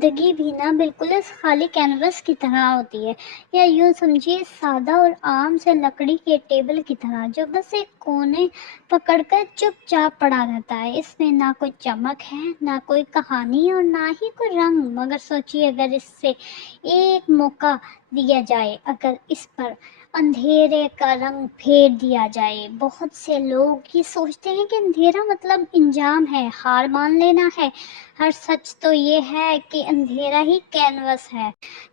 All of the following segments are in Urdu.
زندگی بھی نا بالکل اس خالی کینوس کی طرح ہوتی ہے، یا یوں سمجھیے سادہ اور عام سے لکڑی کے ٹیبل کی طرح، جو بس ایک کونے پکڑ کر چپ چاپ پڑا رہتا ہے۔ اس میں نہ کوئی چمک ہے، نہ کوئی کہانی اور نہ ہی کوئی رنگ۔ مگر سوچیے، اگر اس سے ایک موقع دیا جائے، اگر اس پر اندھیرے کا رنگ پھیر دیا جائے۔ بہت سے لوگ یہ سوچتے ہیں کہ اندھیرا مطلب انجام ہے، ہار مان لینا ہے۔ ہر سچ تو یہ ہے کہ اندھیرا ہی کینوس ہے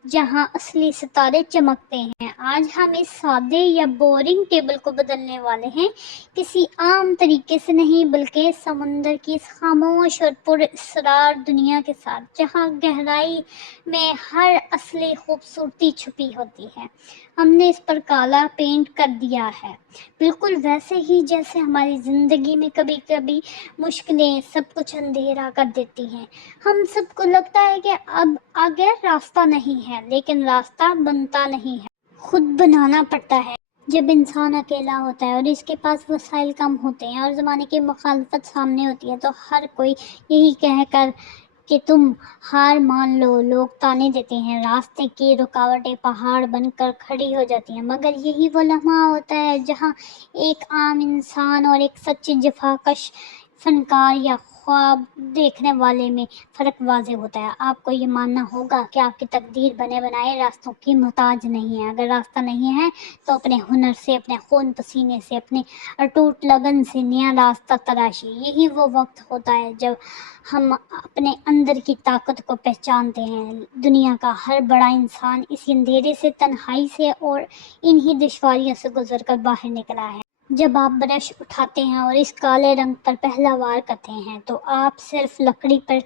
جہاں اصلی ستارے چمکتے ہیں۔ آج ہم اس سادے یا بورنگ ٹیبل کو بدلنے والے ہیں، کسی عام طریقے سے نہیں، بلکہ سمندر کی اس خاموش اور پر اسرار دنیا کے ساتھ، جہاں گہرائی میں ہر اصلی خوبصورتی چھپی ہوتی ہے۔ ہم نے اس پر کالا پینٹ کر دیا ہے، بالکل ویسے ہی جیسے ہماری زندگی میں کبھی کبھی مشکلیں سب کچھ اندھیرا کر دیتی ہیں۔ ہم سب کو لگتا ہے کہ اب آگے راستہ نہیں ہے، لیکن راستہ بنتا نہیں ہے، خود بنانا پڑتا ہے۔ جب انسان اکیلا ہوتا ہے اور اس کے پاس وسائل کم ہوتے ہیں اور زمانے کی مخالفت سامنے ہوتی ہے، تو ہر کوئی یہی کہہ کر کہ تم ہار مان لو، لوگ طعنے دیتے ہیں، راستے کی رکاوٹیں پہاڑ بن کر کھڑی ہو جاتی ہیں۔ مگر یہی وہ لمحہ ہوتا ہے جہاں ایک عام انسان اور ایک سچے جفاکش فنکار یا خواب دیکھنے والے میں فرق واضح ہوتا ہے۔ آپ کو یہ ماننا ہوگا کہ آپ کی تقدیر بنے بنائے راستوں کی محتاج نہیں ہے۔ اگر راستہ نہیں ہے تو اپنے ہنر سے، اپنے خون پسینے سے، اپنے اٹوٹ لگن سے نیا راستہ تراشی۔ یہی وہ وقت ہوتا ہے جب ہم اپنے اندر کی طاقت کو پہچانتے ہیں۔ دنیا کا ہر بڑا انسان اسی اندھیرے سے، تنہائی سے اور انہی دشواریوں سے گزر کر باہر نکلا ہے۔ جب آپ برش اٹھاتے ہیں اور اس کالے رنگ پر پہلا وار کرتے ہیں، تو آپ صرف لکڑی پر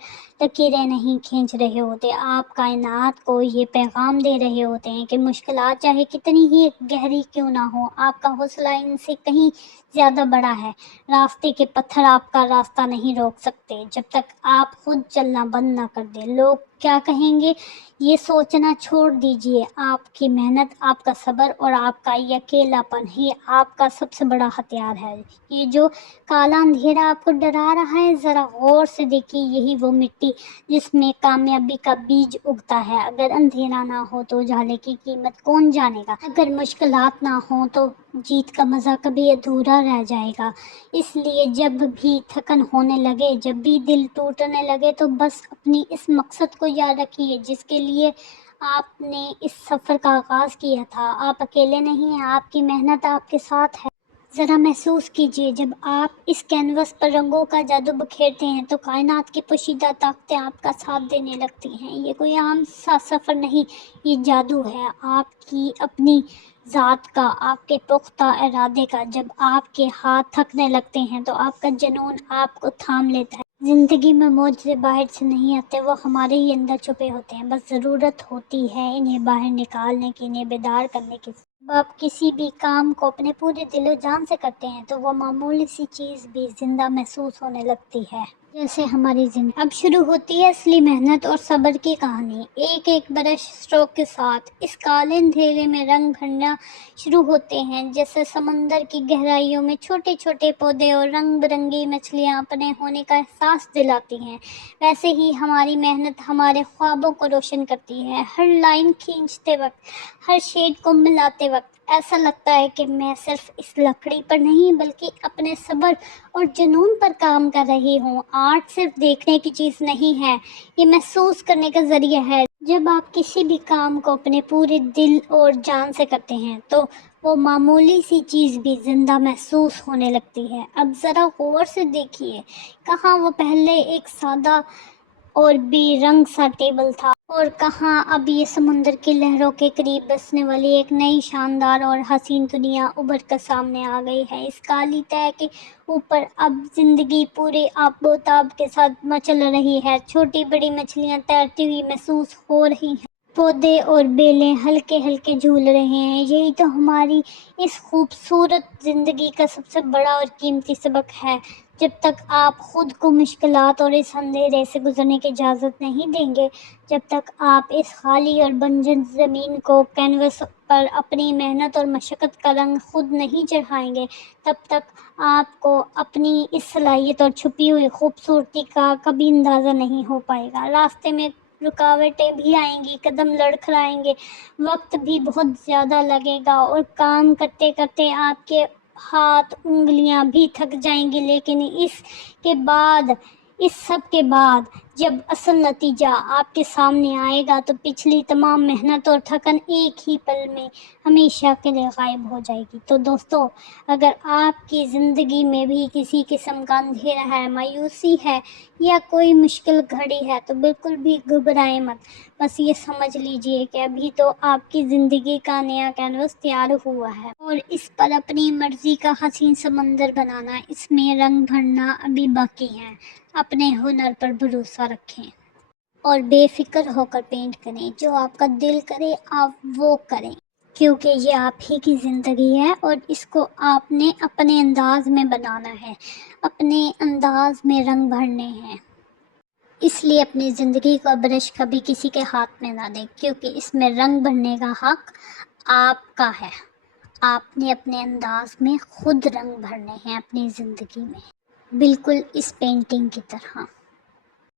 لکیریں نہیں کھینچ رہے ہوتے، آپ کائنات کو یہ پیغام دے رہے ہوتے ہیں کہ مشکلات چاہے کتنی ہی گہری کیوں نہ ہو، آپ کا حوصلہ ان سے کہیں زیادہ بڑا ہے۔ راستے کے پتھر آپ کا راستہ نہیں روک سکتے جب تک آپ خود چلنا بند نہ کر دیں۔ لوگ کیا کہیں گے، یہ سوچنا چھوڑ دیجئے۔ آپ کی محنت، آپ کا صبر اور آپ کا یہ اکیلاپن ہی آپ کا سب سے بڑا ہتھیار ہے۔ یہ جو کالا اندھیرا آپ کو ڈرا رہا ہے، ذرا غور سے دیکھیے، یہی وہ مٹی جس میں کامیابی کا بیج اگتا ہے۔ اگر اندھیرا نہ ہو تو اجالے کی قیمت کون جانے گا؟ اگر مشکلات نہ ہوں تو جیت کا مزہ کبھی ادھورا رہ جائے گا۔ اس لیے جب بھی تھکن ہونے لگے، جب بھی دل ٹوٹنے لگے، تو بس اپنی اس مقصد کو یاد رکھیے جس کے لیے آپ نے اس سفر کا آغاز کیا تھا۔ آپ اکیلے نہیں ہیں، آپ کی محنت آپ کے ساتھ ہے۔ ذرا محسوس کیجئے، جب آپ اس کینوس پر رنگوں کا جادو بکھیرتے ہیں تو کائنات کی پوشیدہ طاقتیں آپ کا ساتھ دینے لگتی ہیں۔ یہ کوئی عام سا سفر نہیں، یہ جادو ہے آپ کی اپنی ذات کا، آپ کے پختہ ارادے کا۔ جب آپ کے ہاتھ تھکنے لگتے ہیں تو آپ کا جنون آپ کو تھام لیتا ہے۔ زندگی میں معجزے باہر سے نہیں آتے، وہ ہمارے ہی اندر چھپے ہوتے ہیں، بس ضرورت ہوتی ہے انہیں باہر نکالنے کی، انہیں بیدار کرنے کی۔ جب آپ کسی بھی کام کو اپنے پورے دل و جان سے کرتے ہیں تو وہ معمولی سی چیز بھی زندہ محسوس ہونے لگتی ہے، جیسے ہماری زندگی۔ اب شروع ہوتی ہے اصلی محنت اور صبر کی کہانی۔ ایک ایک برش اسٹروک کے ساتھ اس کالے اندھیرے میں رنگ بھرنا شروع ہوتے ہیں، جیسے سمندر کی گہرائیوں میں چھوٹے چھوٹے پودے اور رنگ برنگی مچھلیاں اپنے ہونے کا احساس دلاتی ہیں، ویسے ہی ہماری محنت ہمارے خوابوں کو روشن کرتی ہے۔ ہر لائن کھینچتے وقت، ہر شیڈ کو ملاتے وقت ایسا لگتا ہے کہ میں صرف اس لکڑی پر نہیں بلکہ اپنے صبر اور جنون پر کام کر رہی ہوں۔ آرٹ صرف دیکھنے کی چیز نہیں ہے، یہ محسوس کرنے کا ذریعہ ہے۔ جب آپ کسی بھی کام کو اپنے پورے دل اور جان سے کرتے ہیں تو وہ معمولی سی چیز بھی زندہ محسوس ہونے لگتی ہے۔ اب ذرا غور سے دیکھیے، کہاں وہ پہلے ایک سادہ اور بے رنگ سا ٹیبل تھا، اور کہاں اب یہ سمندر کی لہروں کے قریب بسنے والی ایک نئی شاندار اور حسین دنیا ابھر کر سامنے آ گئی ہے۔ اس کالی تہہ کے اوپر اب زندگی پورے آب و تاب کے ساتھ مچل رہی ہے۔ چھوٹی بڑی مچھلیاں تیرتی ہوئی محسوس ہو رہی ہیں، پودے اور بیلیں ہلکے ہلکے جھول رہے ہیں۔ یہی تو ہماری اس خوبصورت زندگی کا سب سے بڑا اور قیمتی سبق ہے۔ جب تک آپ خود کو مشکلات اور اس اندھیرے سے گزرنے کی اجازت نہیں دیں گے، جب تک آپ اس خالی اور بنجر زمین کو کینوس پر اپنی محنت اور مشقت کا رنگ خود نہیں چڑھائیں گے، تب تک آپ کو اپنی اس صلاحیت اور چھپی ہوئی خوبصورتی کا کبھی اندازہ نہیں ہو پائے گا۔ راستے میں رکاوٹیں بھی آئیں گی، قدم لڑکھڑائیں گے، وقت بھی بہت زیادہ لگے گا، اور کام کرتے کرتے آپ کے ہاتھ انگلیاں بھی تھک جائیں گی، لیکن اس سب کے بعد جب اصل نتیجہ آپ کے سامنے آئے گا تو پچھلی تمام محنت اور تھکن ایک ہی پل میں ہمیشہ کے لیے غائب ہو جائے گی۔ تو دوستو، اگر آپ کی زندگی میں بھی کسی قسم کا اندھیرا ہے، مایوسی ہے یا کوئی مشکل گھڑی ہے تو بالکل بھی گھبرائیں مت، بس یہ سمجھ لیجئے کہ ابھی تو آپ کی زندگی کا نیا کینوس تیار ہوا ہے، اور اس پر اپنی مرضی کا حسین سمندر بنانا، اس میں رنگ بھرنا ابھی باقی ہے۔ اپنے ہنر پر بھروسہ رکھیں اور بے فکر ہو کر پینٹ کریں، جو آپ کا دل کرے آپ وہ کریں، کیونکہ یہ آپ ہی کی زندگی ہے اور اس کو آپ نے اپنے انداز میں بنانا ہے، اپنے انداز میں رنگ بھرنے ہیں۔ اس لیے اپنی زندگی کا برش کبھی کسی کے ہاتھ میں نہ دیں، کیونکہ اس میں رنگ بھرنے کا حق آپ کا ہے۔ آپ نے اپنے انداز میں خود رنگ بھرنے ہیں اپنی زندگی میں، بالکل اس پینٹنگ کی طرح۔